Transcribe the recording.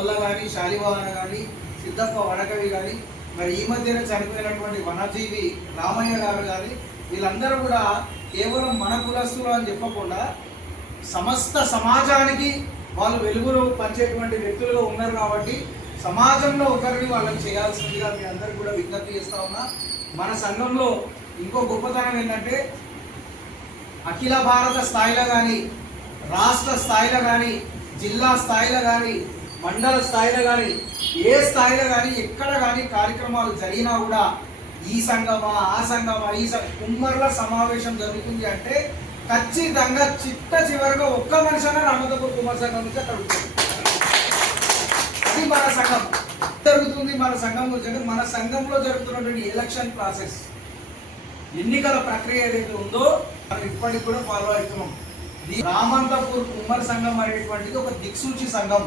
గొల్ల కానీ, శాలివాహన కానీ, సిద్ధప్ప వడకవి కానీ, మరి ఈ మధ్యన చనిపోయినటువంటి వనజీవి రామయ్య గారు కానీ, వీళ్ళందరూ కూడా కేవలం మన కులస్తులు అని చెప్పకుండా సమస్త సమాజానికి వాళ్ళు వెలుగులు పంచేటువంటి వ్యక్తులుగా ఉన్నారు. కాబట్టి సమాజంలో ఒకరిని వాళ్ళని చేయాల్సిందిగా మీ అందరికీ కూడా విజ్ఞప్తి చేస్తా ఉన్నా. మన సంఘంలో ఇంకో గొప్పతనం ఏంటంటే అఖిల భారత స్థాయిలో కానీ, రాష్ట్ర స్థాయిలో కానీ, జిల్లా స్థాయిలో కానీ, మండల స్థాయిలో కానీ, ఏ స్థాయిలో కానీ ఎక్కడ కానీ కార్యక్రమాలు జరిగినా కూడా ఈ సంఘమా ఆ సంఘమా ఈ కుమ్మర్ల సమావేశం జరుగుతుంది అంటే ఖచ్చితంగా చిట్ట చివరిగా ఒక్క మనిషిగా రామతపూర్ కుమార్ సంఘం నుంచి అక్కడ ఉంటుంది. అది మన సంఘం జరుగుతుంది. మన సంఘం గురించి మన సంఘంలో జరుగుతున్నటువంటి ఎలక్షన్ ప్రాసెస్, ఎన్నికల ప్రక్రియ ఏదైతే ఉందో మనం ఇప్పటికి కూడా ఫాలో అవుతున్నాం. రామంతపూర్ కుమ్మర్ సంఘం అనేటువంటిది ఒక దిక్సూచి సంఘం.